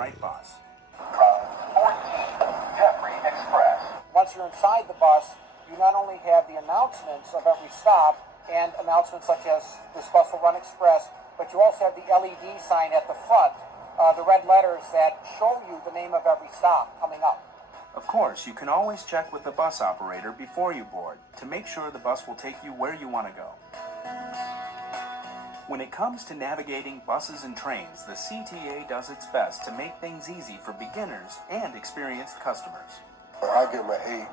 right bus. Route 14, Jeffrey Express. Once you're inside the bus, you not only have the announcements of every stop and announcements such as this bus will run express, but you also have the LED sign at the front, the red letters that show you the name of every stop coming up. Of course, you can always check with the bus operator before you board to make sure the bus will take you where you want to go. When it comes to navigating buses and trains, the CTA does its best to make things easy for beginners and experienced customers. I give them an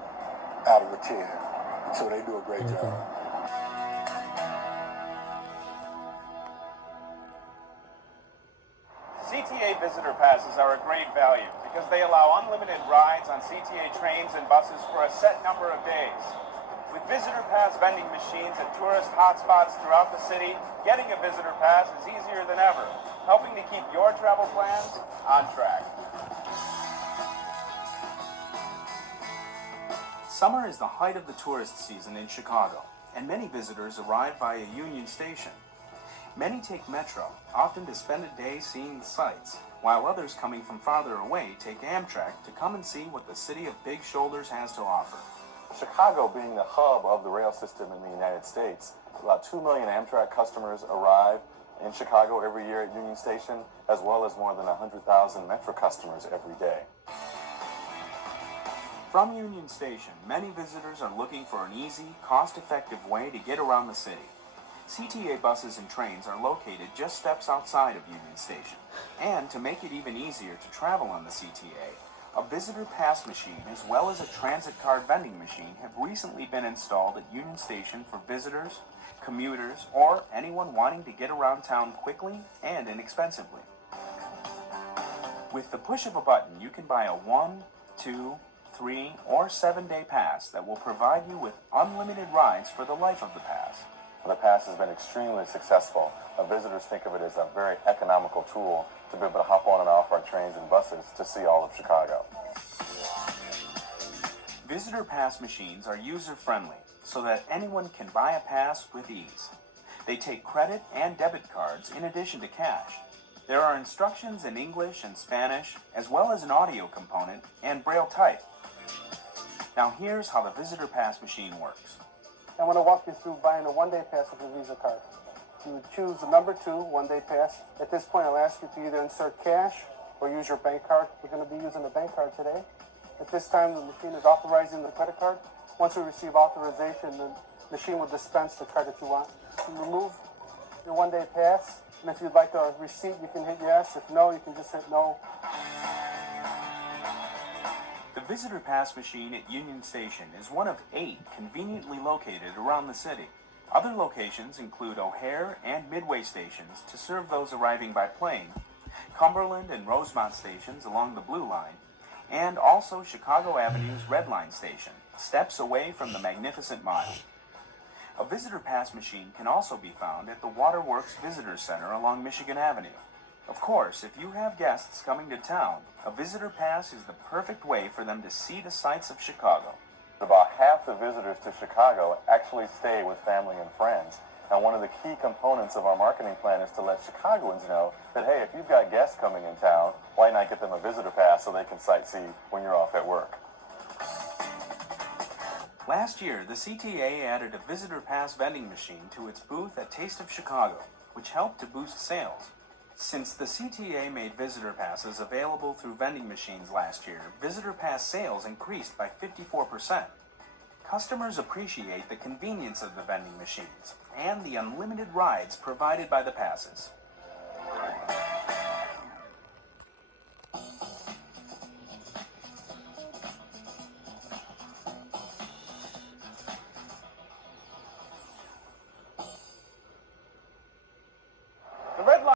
8 out of a 10, so they do a great job. CTA visitor passes are a great value because they allow unlimited rides on CTA trains and buses for a set number of days. With visitor pass vending machines at tourist hotspots throughout the city, getting a visitor pass is easier than ever, helping to keep your travel plans on track. Summer is the height of the tourist season in Chicago, and many visitors arrive via Union Station. Many take Metro, often to spend a day seeing the sights, while others coming from farther away take Amtrak to come and see what the city of Big Shoulders has to offer. Chicago being the hub of the rail system in the United States, about 2 million Amtrak customers arrive in Chicago every year at Union Station, as well as more than 100,000 Metro customers every day. From Union Station, many visitors are looking for an easy, cost-effective way to get around the city. CTA buses and trains are located just steps outside of Union Station. And to make it even easier to travel on the CTA, a visitor pass machine as well as a transit card vending machine have recently been installed at Union Station for visitors, commuters, or anyone wanting to get around town quickly and inexpensively. With the push of a button, you can buy a 1, 2, 3, or 7-day pass that will provide you with unlimited rides for the life of the pass. The pass has been extremely successful. Visitors think of it as a very economical tool to be able to hop on and off our trains and buses to see all of Chicago. Visitor pass machines are user-friendly so that anyone can buy a pass with ease. They take credit and debit cards in addition to cash. There are instructions in English and Spanish, as well as an audio component and Braille type. Now here's how the visitor pass machine works. I want to walk you through buying a one-day pass with a Visa card. You would choose the number 2, one-day pass. At this point, I'll ask you to either insert cash or use your bank card. We're going to be using a bank card today. At this time, the machine is authorizing the credit card. Once we receive authorization, the machine will dispense the card that you want. You remove your one-day pass, and if you'd like a receipt, you can hit yes. If no, you can just hit no. The visitor pass machine at Union Station is one of 8 conveniently located around the city. Other locations include O'Hare and Midway stations to serve those arriving by plane, Cumberland and Rosemont stations along the Blue Line, and also Chicago Avenue's Red Line station, steps away from the Magnificent Mile. A visitor pass machine can also be found at the Waterworks Visitor Center along Michigan Avenue. Of course, if you have guests coming to town, a visitor pass is the perfect way for them to see the sights of Chicago. About half the visitors to Chicago actually stay with family and friends. And one of the key components of our marketing plan is to let Chicagoans know that, hey, if you've got guests coming in town, why not get them a visitor pass so they can sightsee when you're off at work? Last year, the CTA added a visitor pass vending machine to its booth at Taste of Chicago, which helped to boost sales. Since the CTA made visitor passes available through vending machines last year, visitor pass sales increased by 54%. Customers appreciate the convenience of the vending machines and the unlimited rides provided by the passes.